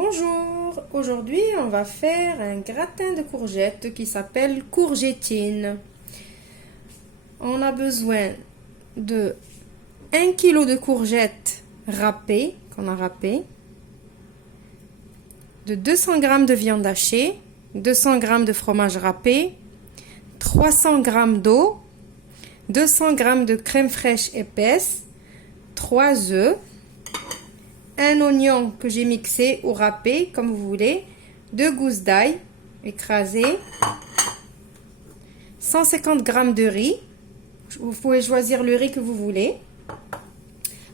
Bonjour, aujourd'hui on va faire un gratin de courgettes qui s'appelle courgettine. On a besoin de 1 kg de courgettes râpées, qu'on a râpées, de 200 g de viande hachée, 200 g de fromage râpé, 300 g d'eau, 200 g de crème fraîche épaisse, 3 œufs, un oignon que j'ai mixé ou râpé comme vous voulez, 2 gousses d'ail écrasées, 150 g de riz, vous pouvez choisir le riz que vous voulez.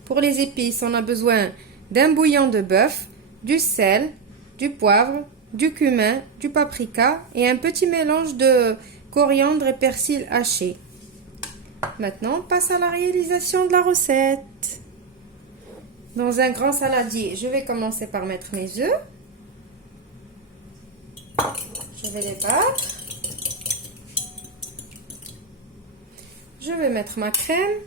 Pour les épices, on a besoin d'un bouillon de bœuf, du sel, du poivre, du cumin, du paprika et un petit mélange de coriandre et persil haché. Maintenant, on passe à la réalisation de la recette. Dans un grand saladier, je vais commencer par mettre mes œufs. Je vais les battre. Je vais mettre ma crème.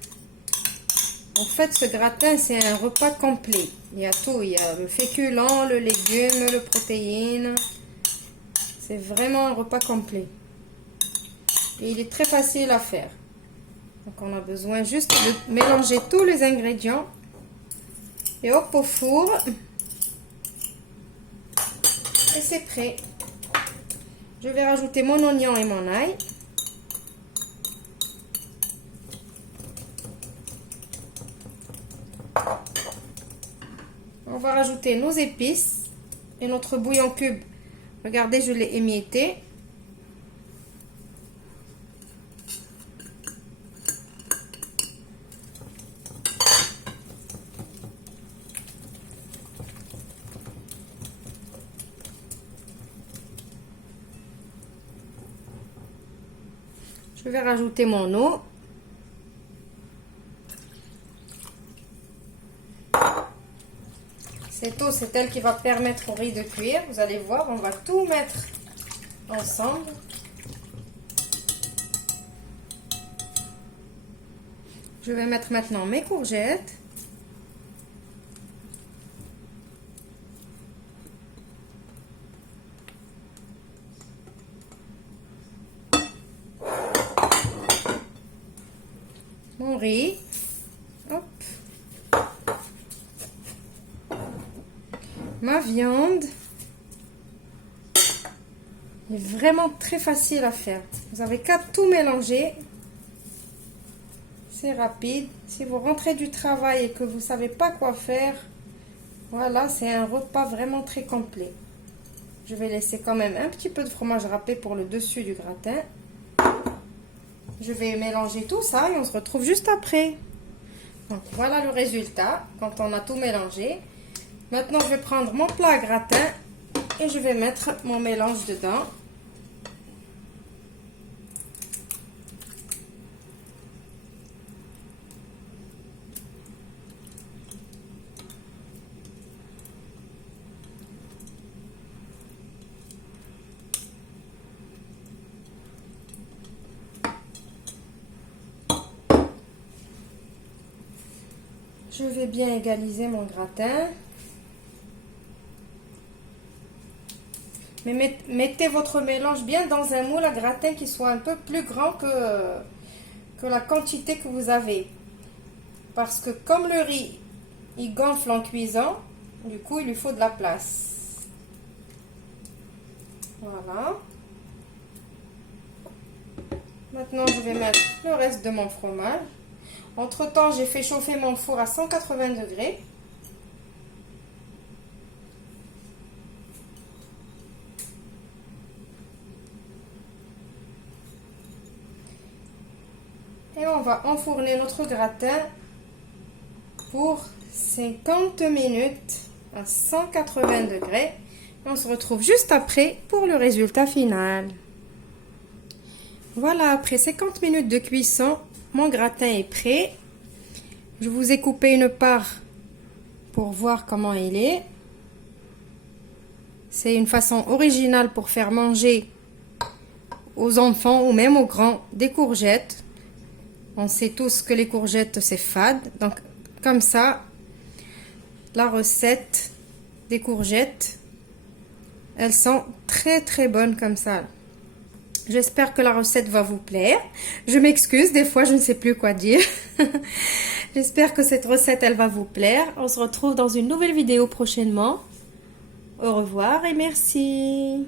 En fait, ce gratin, c'est un repas complet. Il y a tout. Il y a le féculent, le légume, le protéine. C'est vraiment un repas complet. Et il est très facile à faire. Donc, on a besoin juste de mélanger tous les ingrédients. Et hop au four. Et c'est prêt. Je vais rajouter mon oignon et mon ail. On va rajouter nos épices et notre bouillon cube. Regardez, je l'ai émietté. Je vais rajouter mon eau. Cette eau, c'est elle qui va permettre au riz de cuire. Vous allez voir, on va tout mettre ensemble. Je vais mettre maintenant mes courgettes. Mon riz. Hop. Ma viande. Il est vraiment très facile à faire. Vous avez qu'à tout mélanger. C'est rapide. Si vous rentrez du travail et que vous ne savez pas quoi faire, voilà, c'est un repas vraiment très complet. Je vais laisser quand même un petit peu de fromage râpé pour le dessus du gratin. Je vais mélanger tout ça et on se retrouve juste après. Donc voilà le résultat quand on a tout mélangé. Maintenant, je vais prendre mon plat à gratin et je vais mettre mon mélange dedans. Je vais bien égaliser mon gratin. Mais mettez votre mélange bien dans un moule à gratin qui soit un peu plus grand que la quantité que vous avez. Parce que comme le riz, il gonfle en cuisant, du coup, il lui faut de la place. Voilà. Maintenant, je vais mettre le reste de mon fromage. Entre-temps, j'ai fait chauffer mon four à 180 degrés. Et on va enfourner notre gratin pour 50 minutes à 180 degrés. Et on se retrouve juste après pour le résultat final. Voilà, après 50 minutes de cuisson, mon gratin est prêt. Je vous ai coupé une part pour voir comment il est. C'est une façon originale pour faire manger aux enfants ou même aux grands des courgettes. On sait tous que les courgettes c'est fade, donc comme ça la recette des courgettes Elles sont très très bonnes comme ça. J'espère que la recette va vous plaire. Je m'excuse, des fois je ne sais plus quoi dire. J'espère que cette recette elle va vous plaire. On se retrouve dans une nouvelle vidéo prochainement. Au revoir et merci.